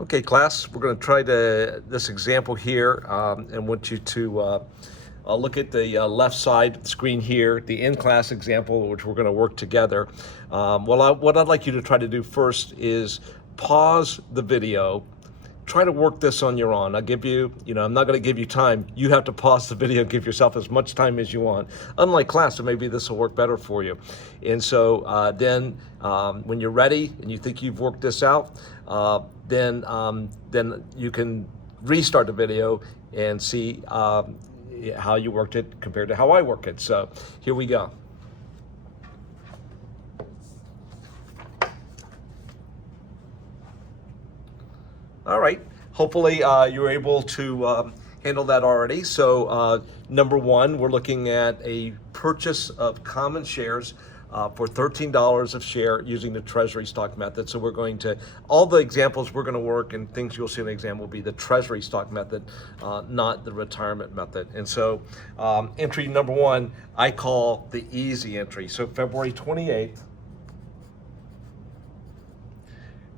Okay, class, we're going to try this example here, and want you to look at the left side of the screen here, the in-class example, which we're going to work together. What I'd like you to try to do first is pause the video. Try to work this on your own. I'll give you, I'm not going to give you time. You have to pause the video, give yourself as much time as you want. Unlike class, so maybe this will work better for you. And so then when you're ready and you think you've worked this out, then you can restart the video and see how you worked it compared to how I work it. So here we go. All right, hopefully you're able to handle that already. So number one, we're looking at a purchase of common shares for $13 a share using the treasury stock method. So we're going to, all the examples we're going to work and things you'll see in the exam will be the treasury stock method, not the retirement method. And so entry number one, I call the easy entry. So February 28th,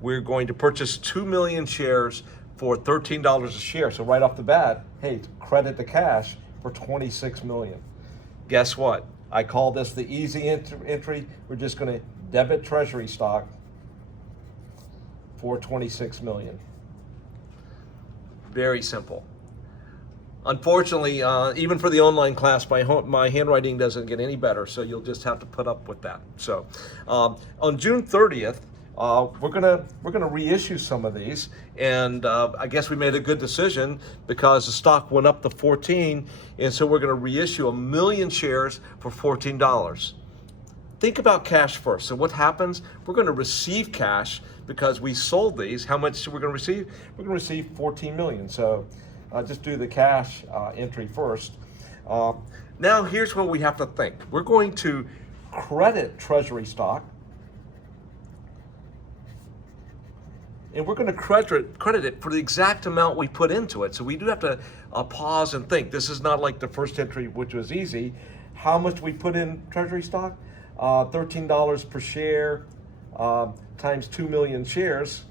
we're going to purchase 2 million shares for $13 a share. So right off the bat, hey, credit the cash for 26 million. Guess what? I call this the easy entry. We're just going to debit treasury stock for 26 million. Very simple. Unfortunately, even for the online class, my handwriting doesn't get any better, so you'll just have to put up with that. So on June 30th, we're gonna reissue some of these, and I guess we made a good decision because the stock went up to 14, and so we're gonna reissue 1 million shares for $14. Think about cash first. So what happens? We're gonna receive cash because we sold these. How much we're gonna receive? We're gonna receive 14 million. So just do the cash entry first. Now here's what we have to think. We're going to credit treasury stock, and we're going to credit it for the exact amount we put into it. So we do have to pause and think. This is not like the first entry, which was easy. How much we put in treasury stock? $13 per share times 2 million shares.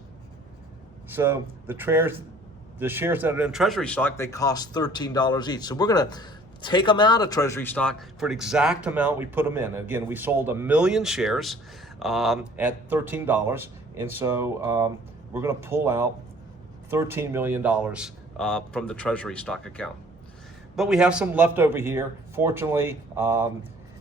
So the shares that are in treasury stock, they cost $13 each. So we're going to take them out of treasury stock for the exact amount we put them in. Again, we sold 1 million shares at $13, and so we're going to pull out $13 million from the treasury stock account. But we have some left over here. Fortunately,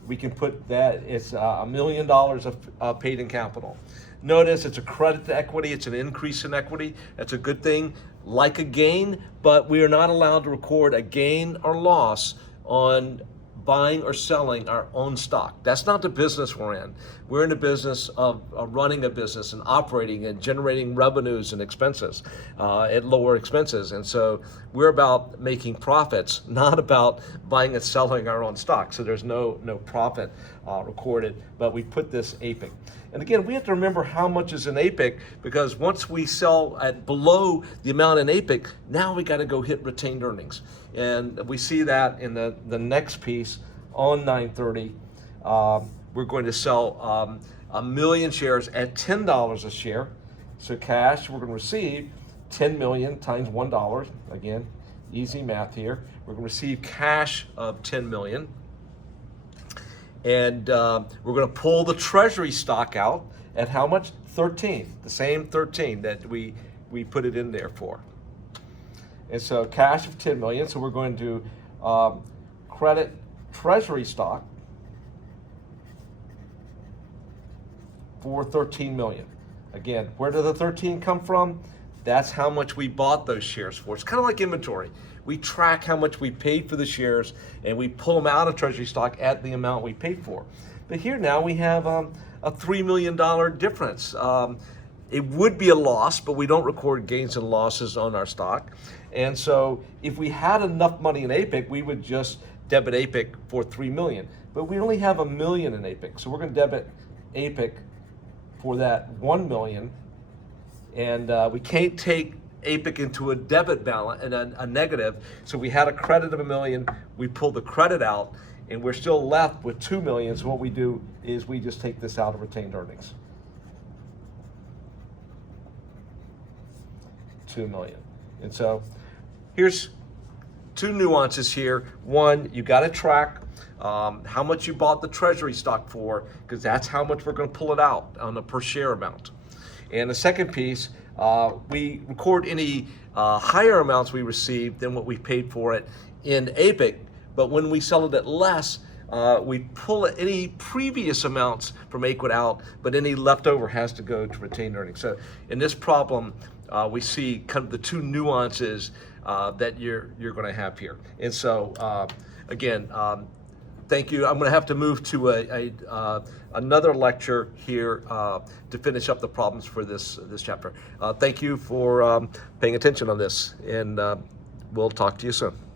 we can put that, it's $1 million of paid in capital. Notice it's a credit to equity, it's an increase in equity. That's a good thing, like a gain, but we are not allowed to record a gain or loss on buying or selling our own stock. That's not the business we're in. We're in the business of running a business and operating and generating revenues and expenses at lower expenses. And so we're about making profits, not about buying and selling our own stock. So there's no profit recorded, but we put this APIC. And again, we have to remember how much is in APIC, because once we sell at below the amount in APIC, now we got to go hit retained earnings. And we see that in the next piece on 9/30. We're going to sell 1 million shares at $10 a share. So cash, we're going to receive 10 million times $1. Again, easy math here. We're going to receive cash of 10 million. And we're going to pull the treasury stock out at how much? 13, the same 13 that we put it in there for. And so cash of 10 million, so we're going to credit treasury stock for 13 million. Again, where did the 13 come from? That's how much we bought those shares for. It's kind of like inventory. We track how much we paid for the shares, and we pull them out of treasury stock at the amount we paid for. But here now we have a $3 million difference. It would be a loss, but we don't record gains and losses on our stock. And so if we had enough money in APIC, we would just debit APIC for 3 million. But we only have 1 million in APIC. So we're going to debit APIC for that 1 million. And we can't take APIC into a debit balance and a negative. So we had a credit of 1 million. We pulled the credit out, and we're still left with 2 million. So what we do is we just take this out of retained earnings. 2 million. And so here's two nuances here. One, you got to track how much you bought the treasury stock for, because that's how much we're going to pull it out on a per share amount. And the second piece, we record any higher amounts we received than what we paid for it in ABIC, but when we sell it at less, we pull any previous amounts from AQUIT out, but any leftover has to go to retained earnings. So in this problem, we see kind of the two nuances that you're going to have here. And so again, thank you. I'm going to have to move to another lecture here to finish up the problems for this chapter. Thank you for paying attention on this, and we'll talk to you soon.